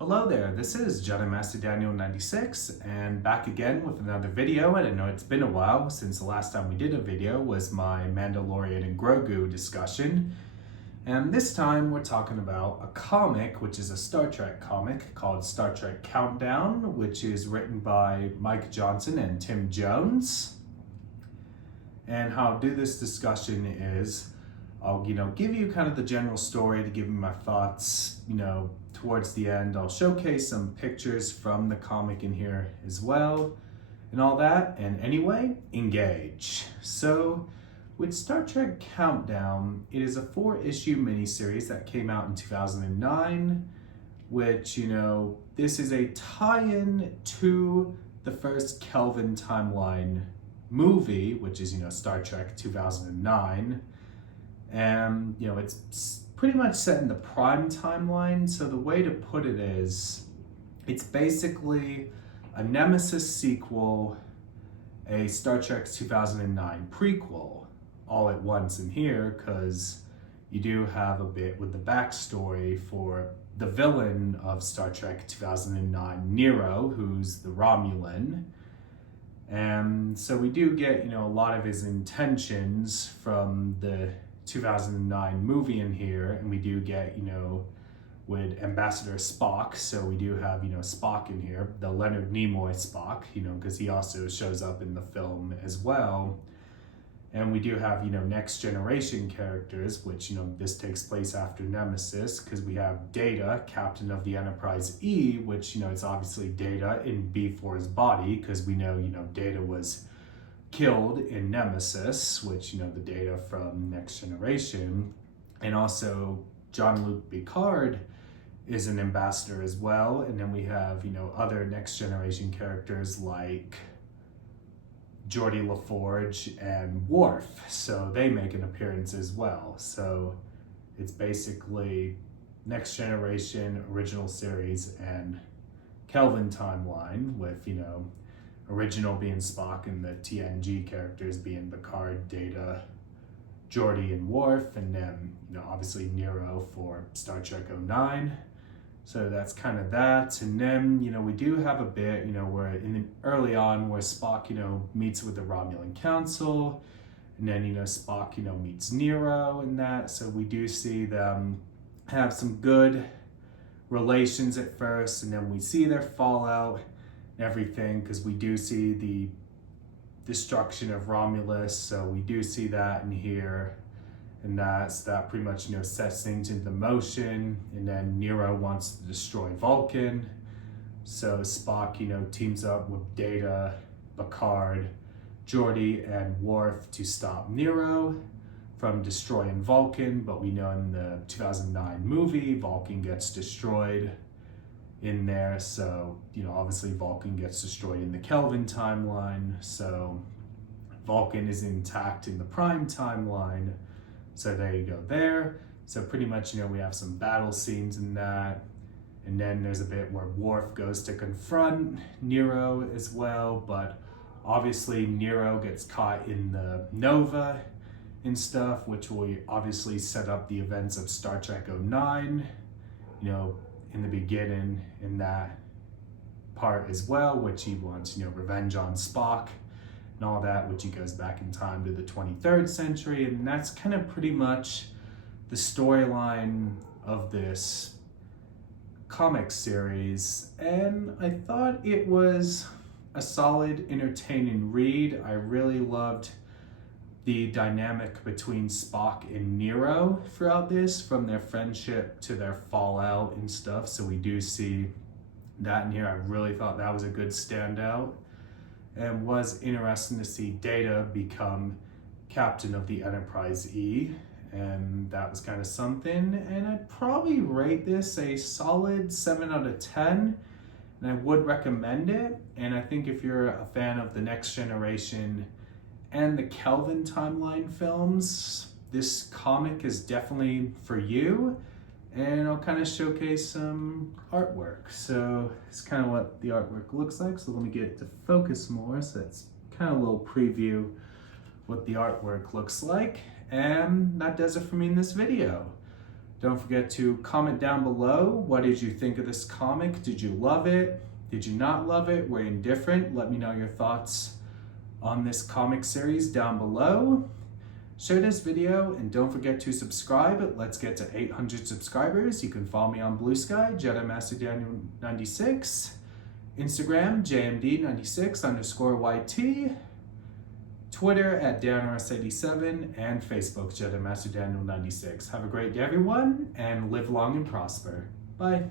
Hello there, this is Jedi Master Daniel 96 and back again with another video. And I know it's been a while since the last time we did a video was my Mandalorian and Grogu discussion. And this time we're talking about a comic, which is a Star Trek comic called Star Trek Countdown, which is written by Mike Johnson and Tim Jones. And how I'll do this discussion is I'll, give you kind of the general story to give you my thoughts, towards the end. I'll showcase some pictures from the comic in here as well and all that. And anyway, engage. So with Star Trek Countdown, it is a 4-issue miniseries that came out in 2009, which, this is a tie-in to the first Kelvin timeline movie, which is, Star Trek 2009. And, it's pretty much set in the Prime timeline. So the way to put it is, it's basically a Nemesis sequel, a Star Trek 2009 prequel, all at once in here, because you do have a bit with the backstory for the villain of Star Trek 2009, Nero, who's the Romulan. And so we do get, a lot of his intentions from the 2009 movie in here, and we do get, with Ambassador Spock. So we do have, Spock in here, the Leonard Nimoy Spock, because he also shows up in the film as well. And we do have, next generation characters, which, this takes place after Nemesis, because we have Data, Captain of the Enterprise E, which, it's obviously Data in B4's body, because we know, Data was killed in Nemesis, which, the Data from Next Generation. And also Jean-Luc Picard is an ambassador as well. And then we have, other Next Generation characters like Geordi LaForge and Worf, so they make an appearance as well. So it's basically Next Generation, original series, and Kelvin timeline with, original being Spock and the TNG characters being Picard, Data, Geordi, and Worf, and then, obviously Nero for Star Trek 09. So that's kind of that. And then, we do have a bit, where early on where Spock, meets with the Romulan Council, and then, Spock, meets Nero and that. So we do see them have some good relations at first, and then we see their fallout and everything, because we do see the destruction of Romulus. So we do see that in here. And that pretty much, sets things into motion. And then Nero wants to destroy Vulcan. So Spock, teams up with Data, Picard, Geordi, and Worf to stop Nero from destroying Vulcan. But we know in the 2009 movie, Vulcan gets destroyed in there. So, obviously Vulcan gets destroyed in the Kelvin timeline. So Vulcan is intact in the Prime timeline. So there you go there. So pretty much, we have some battle scenes in that. And then there's a bit where Worf goes to confront Nero as well. But obviously Nero gets caught in the Nova and stuff, which will obviously set up the events of Star Trek 09, in the beginning in that part as well, which he wants, revenge on Spock and all that, which he goes back in time to the 23rd century. And that's kind of pretty much the storyline of this comic series. And I thought it was a solid, entertaining read. I really loved the dynamic between Spock and Nero throughout this, from their friendship to their fallout and stuff. So we do see that in here. I really thought that was a good standout. And was interesting to see Data become captain of the Enterprise E, and that was kind of something. And I'd probably rate this a solid 7 out of 10, and I would recommend it. And I think if you're a fan of the Next Generation and the Kelvin timeline films, this comic is definitely for you. And I'll kind of showcase some artwork. So it's kind of what the artwork looks like. So let me get it to focus more. So that's kind of a little preview what the artwork looks like. And that does it for me in this video. Don't forget to comment down below. What did you think of this comic? Did you love it? Did you not love it? Were you indifferent? Let me know your thoughts on this comic series down below. Share this video and don't forget to subscribe. Let's get to 800 subscribers. You can follow me on Bluesky, JediMasterDaniel96, Instagram, JMD96_YT, Twitter at DanRS87, and Facebook, JediMasterDaniel96. Have a great day, everyone, and live long and prosper. Bye.